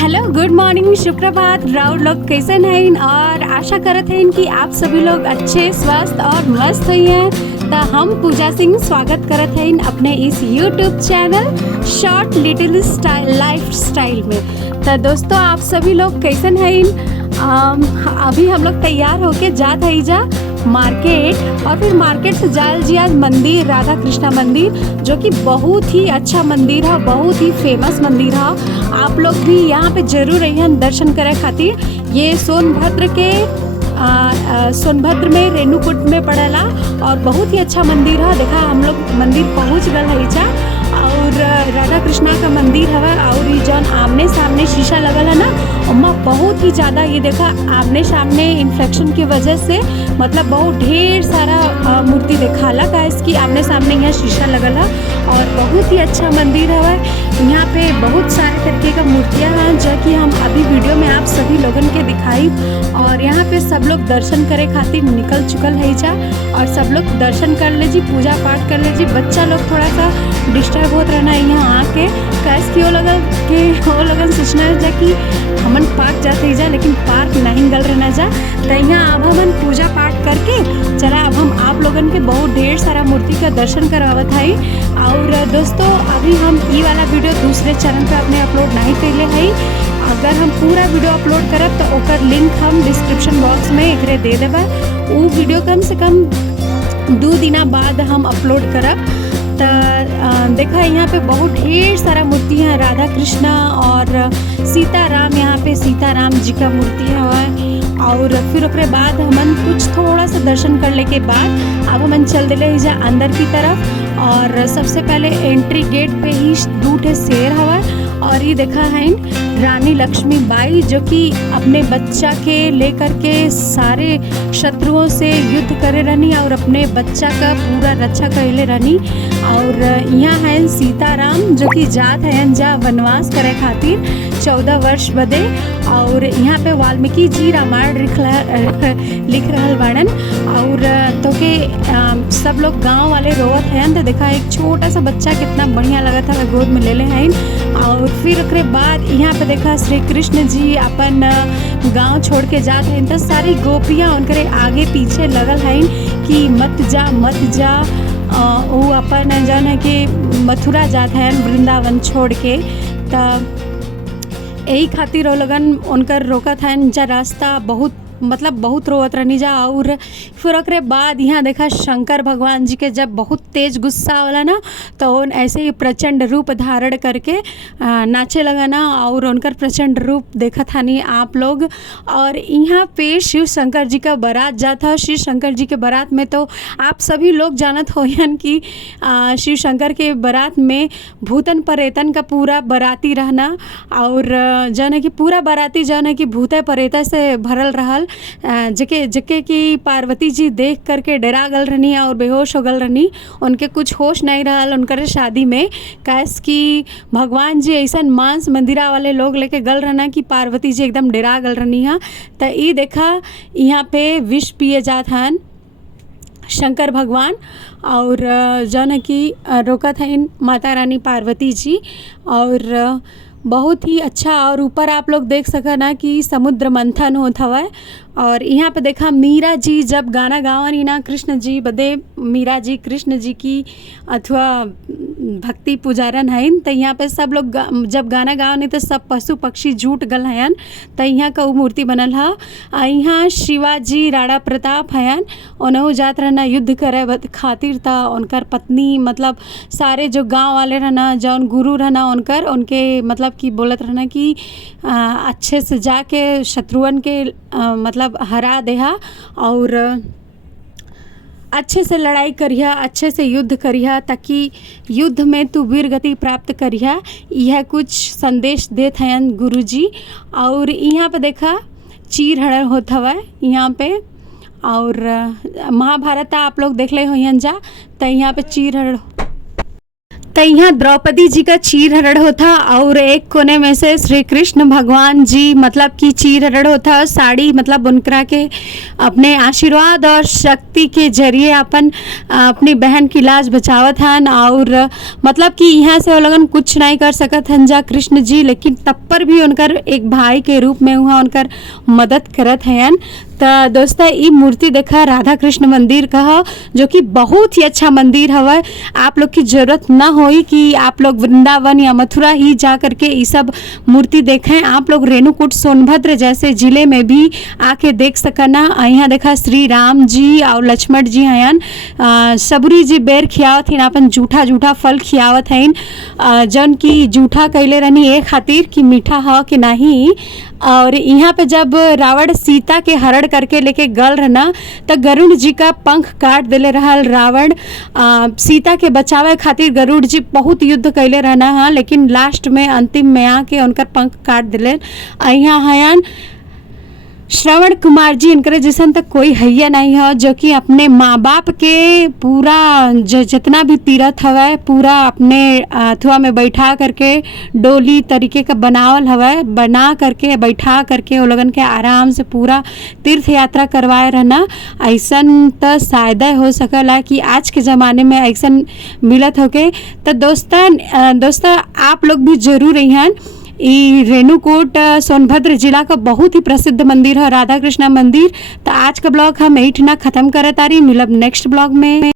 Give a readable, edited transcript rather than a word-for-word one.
Hello, good morning, सुप्रभात। राउर लोग कैसन हैं और आशा करत हैं कि आप सभी लोग अच्छे, स्वस्थ और मस्त हैं। तो हम पूजा सिंह स्वागत करत हैं अपने इस YouTube channel short little style life style में। तो दोस्तों, आप सभी लोग कैसन हैं? अभी हम लोग तैयार होके जात है जा मार्केट, और फिर मार्केट से जाल जी आज मंदिर, राधा कृष्णा मंदिर, जो कि बहुत ही अच्छा मंदिर है, बहुत ही फेमस मंदिर है। आप लोग भी यहाँ पे जरूर अइहन दर्शन करे खातिर। ये सोनभद्र के सोनभद्र में रेणुकूट में पड़ेला और बहुत ही अच्छा मंदिर है। देखा हम लोग मंदिर पहुँच गए है जा, और राधा कृष्णा का मंदिर है। और ये जौन आमने सामने शीशा लगल है ना, उमा बहुत ही ज़्यादा, ये देखा आमने सामने इन्फेक्शन की वजह से मतलब बहुत ढेर सारा मूर्ति दिखाला का, इसकी आमने सामने यहाँ शीशा लगल है। और बहुत ही अच्छा मंदिर है। यहाँ पे बहुत सारे तरीके का मूर्तियाँ हैं जो कि हम अभी वीडियो में आप सभी लोगन के दिखाई। और यहाँ पे सब लोग दर्शन करे खातिर निकल चुकल है जा, और सब लोग दर्शन कर ले जी, पूजा पाठ कर ले जी। बच्चा लोग थोड़ा सा डिस्टर्ब होत रहना यहाँ आके, कैस कि वो लगन सोचना है जा कि हमन पार्क जाते जा, लेकिन पार्क नहीं गल रहना जा। तो यहाँ अब हमन पूजा पाठ करके चला, अब हम आप लोगन के बहुत ढेर सारा मूर्ति का दर्शन करावत है। और दोस्तों, अभी हम ये वाला वीडियो दूसरे चैनल पे अपने अपलोड नहीं कैले है। अगर हम पूरा वीडियो अपलोड करब तो ओकर लिंक हम डिस्क्रिप्शन बॉक्स में एकरे दे देबा। वो वीडियो कम से कम 2 दिन बाद हम अपलोड करब। तो देखा यहाँ पे बहुत ढेर सारा मूर्ति है, राधा कृष्णा और सीताराम। यहाँ पे सीताराम जी का मूर्ति है। और फिर उसके बाद हमन कुछ थोड़ा सा दर्शन करने के बाद अब हमन चल दिले जा अंदर की तरफ। और सबसे पहले एंट्री गेट पे ही 2 ठे शेर हवा, और ये देखा है रानी लक्ष्मीबाई, जो कि अपने बच्चा के लेकर के सारे शत्रुओं से युद्ध करे रहनी और अपने बच्चा का पूरा रक्षा कैले रहनी। और यहाँ है सीताराम, जो कि जात है जा वनवास करे खातिर 14 वर्ष बदे। और यहाँ पे वाल्मीकि जी रामायण लिख रहल बाड़न। और तो के सब लोग गांव वाले रोवत हैं। तो देखा एक छोटा सा बच्चा कितना बढ़िया लगा था, गोद में ले हैं। और फिर उसके बाद यहाँ पे देखा श्री कृष्ण जी अपन गांव छोड़ के जाते हैं। तो सारी गोपियाँ उनके आगे पीछे लगल हैं कि मत जा मत जा। वो अपन जौन है कि मथुरा जाते हैं वृंदावन छोड़ के। तो यही खातिर वो लगन उनकर रोकत हैं जा रास्ता, बहुत रोवत रहनी जा। और फिर उसके बाद यहाँ देखा शंकर भगवान जी के जब बहुत तेज गुस्सा होला ना, तो उन ऐसे ही प्रचंड रूप धारण करके नाचे लगा ना। और उनकर प्रचंड रूप देखा था नहीं आप लोग। और यहाँ पे शिव शंकर जी का बारात जाता। शिव शंकर जी के बारात में तो आप सभी लोग जानत हो कि शिव शंकर के बारात में भूतन परेतन का पूरा बाराती रहना। और जौन है कि पूरा बाराती जौन है कि भूते परेता से भरल रहल, जके कि पार्वती जी देख करके डरा गल रहनी और बेहोश हो गल रहनी। उनके कुछ होश नहीं रहल उनकर शादी में, कैस कि भगवान जी ऐसा मांस मंदिरा वाले लोग लेके गल रहना कि पार्वती जी एकदम डरा गल रहनी है। तो ये देखा यहाँ पे विष पिए जात हन शंकर भगवान, और जौन है कि रोकत हैं माता रानी पार्वती जी। और बहुत ही अच्छा। और ऊपर आप लोग देख सका ना कि समुद्र मंथन होता हुआ है। और यहाँ पे देखा मीरा जी जब गाना गावनी ना कृष्ण जी बदे, मीरा जी कृष्ण जी की अथवा भक्ति पुजारन हैं। तो यहाँ पे सब लोग जब गाना गावनी तो सब पशु पक्षी जुट गल हैं। तो यहाँ का वो मूर्ति बनल है। यहाँ शिवाजी राणा प्रताप हैं, उन्होंने जात रहना युद्ध करे खातिर। था उनकर पत्नी मतलब सारे जो गांव वाले रहना, जौन गुरु रहना उनके मतलब कि बोलत रहना कि अच्छे से जाके शत्रुअन के मतलब हरा देहा, और अच्छे से लड़ाई करिया, अच्छे से युद्ध करिया, ताकि युद्ध में तू वीर गति प्राप्त करिया। यह कुछ संदेश देते हैं गुरु जी। और यहाँ पे देखा चीर हरण होता हुआ यहाँ पे। और महाभारत आप लोग देख ले हो जा, तो यहाँ पे चीर हरण। तो यहाँ द्रौपदी जी का चीर हरण होता और एक कोने में से श्री कृष्ण भगवान जी मतलब कि चीर हरण होता, साड़ी मतलब उनकरा के अपने आशीर्वाद और शक्ति के जरिए अपनी बहन की लाज बचावत हन। और मतलब कि यहाँ से वो लोगन कुछ नहीं कर सकत हन जा कृष्ण जी, लेकिन तब पर भी उनकर एक भाई के रूप में वहाँ उनकर मदद करत हैं। तो दोस्तों ये मूर्ति देखा राधा कृष्ण मंदिर का है, जो कि बहुत ही अच्छा मंदिर हवा। आप लोग की जरूरत ना होई कि आप लोग वृंदावन या मथुरा ही जा करके ये सब मूर्ति देखें। आप लोग रेणुकूट सोनभद्र जैसे जिले में भी आके देख सकना। यहाँ देखा श्री राम जी और लक्ष्मण जी हैं, सबरी जी बेर खियावत हैं, अपन जूठा जूठा फल खियावत हैं, जौन की जूठा कैले रहनी ये खातिर कि मीठा हो कि नहीं। और यहाँ पे जब रावण सीता के हरण करके लेके गल रहना तो गरुड़ जी का पंख काट देले रहल रावण। सीता के बचावे खातिर गरुड़ जी बहुत युद्ध कैले रहना है, लेकिन लास्ट में अंतिम में आके उनकर पंख काट दिले। यहाँ हयान श्रवण कुमार जी, इनकर जैसन तक कोई हैया नहीं है, जो कि अपने माँ बाप के पूरा जितना भी तीरथ हवा पूरा अपने अथवा में बैठा करके डोली तरीके का बनावल हवा, बना करके बैठा करके वो लोगन के आराम से पूरा तीर्थ यात्रा करवाए रहना। ऐसन तो शायद हो सकला कि आज के ज़माने में ऐसन मिलत होके। तो दोस्तों आप लोग भी जरूर यहाँ ये रेणुकूट सोनभद्र जिला का बहुत ही प्रसिद्ध मंदिर है राधा कृष्ण मंदिर। तो आज का ब्लॉग हम यही ना ख़त्म करत आ रही, मिलब नेक्स्ट ब्लॉग में।